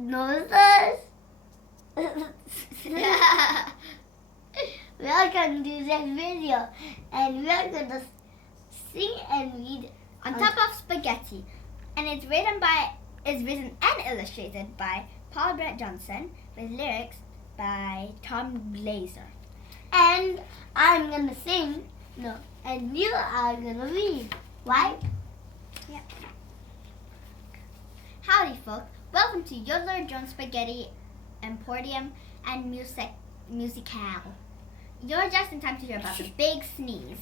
noses. We are going to do this video, and we are going to sing and read On Top of Spaghetti, and it's written and illustrated by Paul Brett Johnson with lyrics by Tom Glazer. And I'm going to sing, and you are going to read, right? Yeah. Howdy, folks. Welcome to Yodeler Jones Spaghetti Emporium and Musicale. You're just in time to hear about the big sneeze.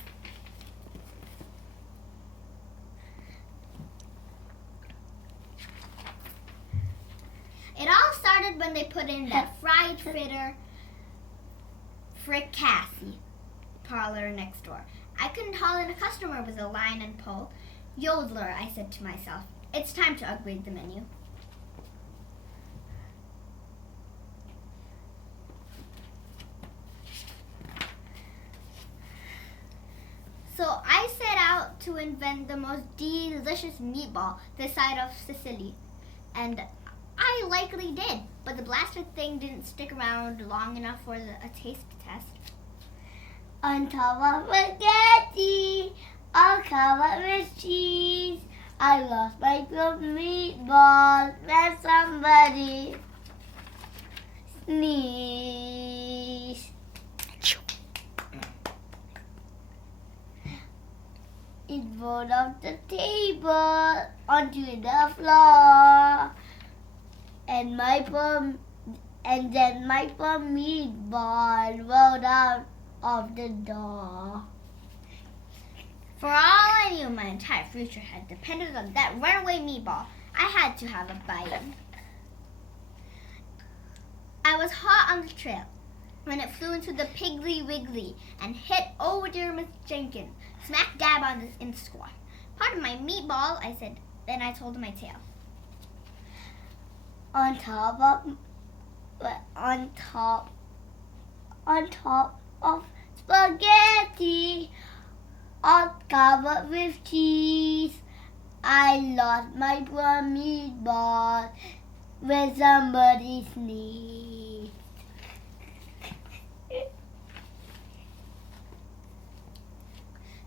It all started when they put in that fried fricassee parlor next door. I couldn't haul in a customer with a line and pole. Yodeler, I said to myself. It's time to upgrade the menu. So I set out to invent the most delicious meatball this side of Sicily. And I likely did, but the blaster thing didn't stick around long enough for a taste test. On top of spaghetti, all covered with cheese, I lost my good meatballs when somebody sneezed. It rolled off the table onto the floor, and then my poor meatball rolled out of the door. For all I knew, my entire future had depended on that runaway meatball. I had to have a bite. I was hot on the trail when it flew into the Piggly Wiggly and hit "Oh dear Miss Jenkins" smack dab in the squat. "Pardon my meatball," I said. Then I told my tale. On top of spaghetti, all covered with cheese, I lost my poor meatball when somebody sneezed.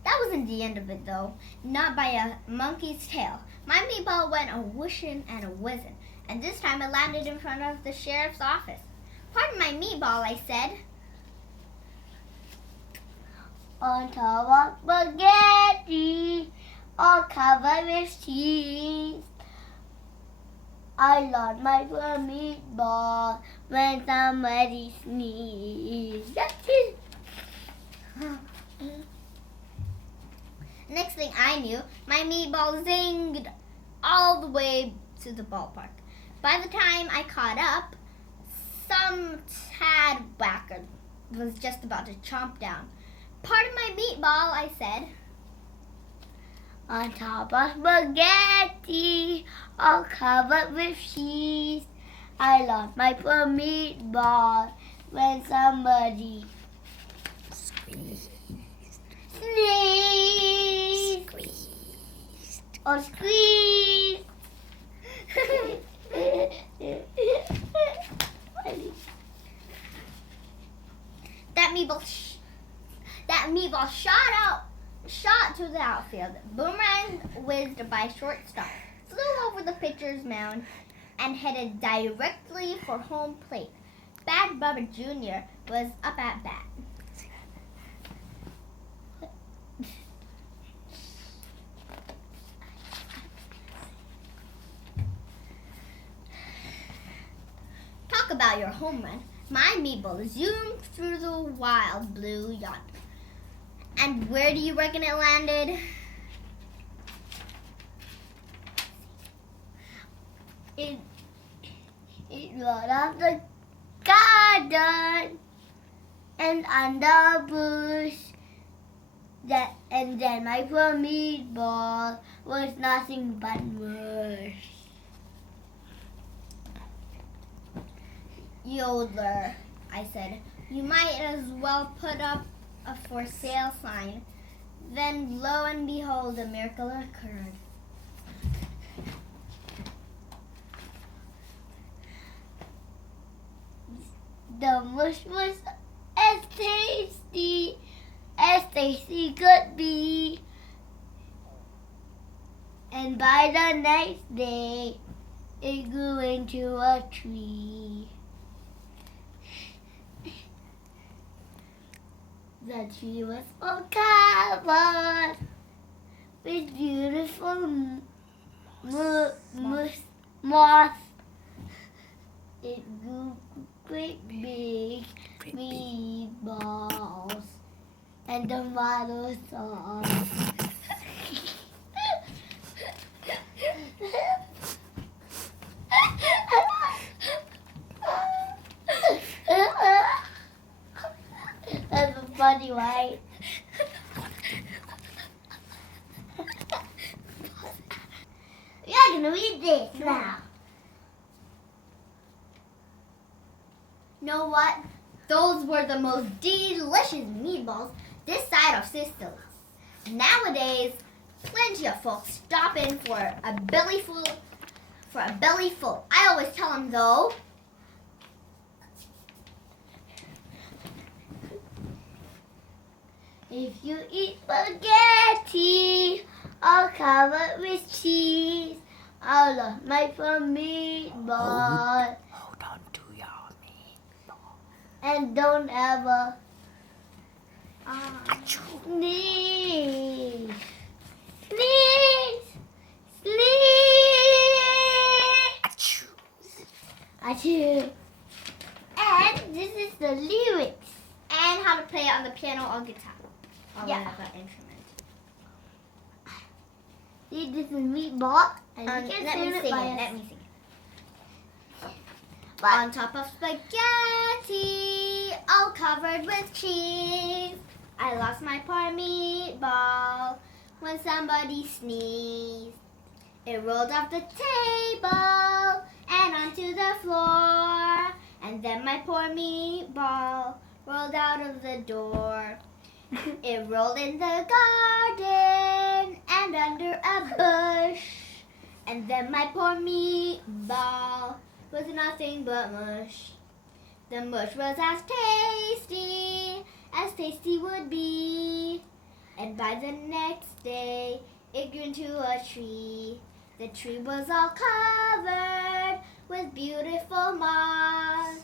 That wasn't the end of it, though. Not by a monkey's tail. My meatball went a whooshin' and a whizzin', and this time it landed in front of the sheriff's office. "Pardon my meatball," I said. On top of spaghetti, all covered with cheese, I lost my poor meatball when somebody sneezed. That's it. Next thing I knew, my meatball zinged all the way to the ballpark. By the time I caught up, some tad whacker was just about to chomp down. "Pardon my meatball," I said. On top of spaghetti, all covered with cheese, I lost my poor meatball when somebody sneezed. Or squeezed. That meatball shot to the outfield. Boomerang whizzed by shortstop, flew over the pitcher's mound, and headed directly for home plate. Bad Bubba Jr. was up at bat. Talk about your home run. My meatball zoomed through the wild blue yonder. And where do you reckon it landed? It rolled off the garden and under a bush. And then my poor meatball was nothing but mush. Yodeler, I said. You might as well put up a for sale sign. Then, lo and behold, a miracle occurred. The mush was as tasty could be. And by the next day, it grew into a tree. The tree was all covered with beautiful moss. It grew great big meatballs and tomato sauce. That's funny, right? We are gonna read this now. You know what? Those were the most delicious meatballs this side of Sicily. Nowadays, plenty of folks stop in for a belly full. I always tell them though, If you eat spaghetti all covered with cheese, I love my meatball. Hold on to your meatball. And don't ever Achoo. sneeze. Achoo. Achoo. And this is the lyrics. and how to play it on the piano or guitar. Or Yeah. whatever instrument. See, this is meatball. And you can Let me sing sing it it. by Let me sing it. But On top of spaghetti, all covered with cheese, I lost my poor meatball when somebody sneezed. It rolled off the table and onto the floor, and then my poor meatball rolled out of the door. It rolled in the garden and under a bush, and then my poor meatball was nothing but mush. The mush was as tasty would be. And by the next day, it grew into a tree. The tree was all covered with beautiful moss.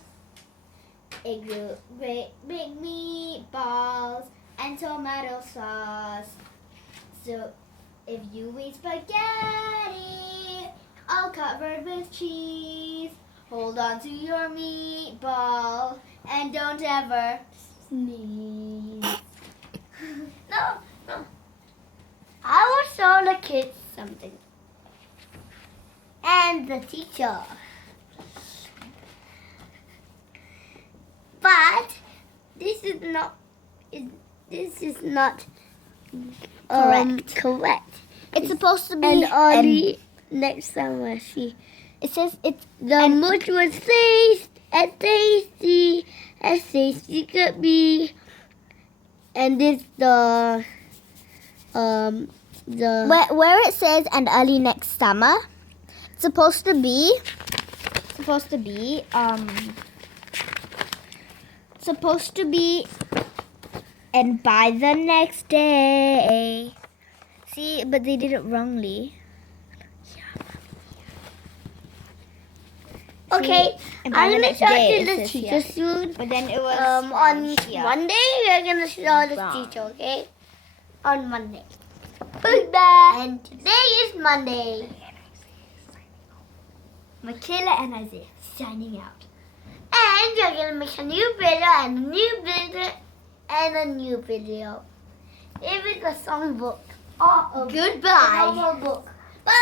It grew great big meatballs and tomato sauce. So if you eat spaghetti all covered with cheese, hold on to your meatball and don't ever sneeze. No. I will show the kids something. And the teacher. But this is not correct. It's supposed to be And only next time we'll see. it says it's The mush was tasty could be. And this the where it says and early next summer. It's supposed to be and by the next day. See, but they did it wrongly. okay. And by I'm the gonna next show day, it it to the says teacher here. soon. But then it was On here. Monday, we're gonna show the Wrong. teacher, okay? On Monday. Goodbye. And today is Monday. Michaela and Isaiah signing out. And we're gonna make a new video and a new video and a new video. Even a songbook. Oh, Goodbye. a book. Bye.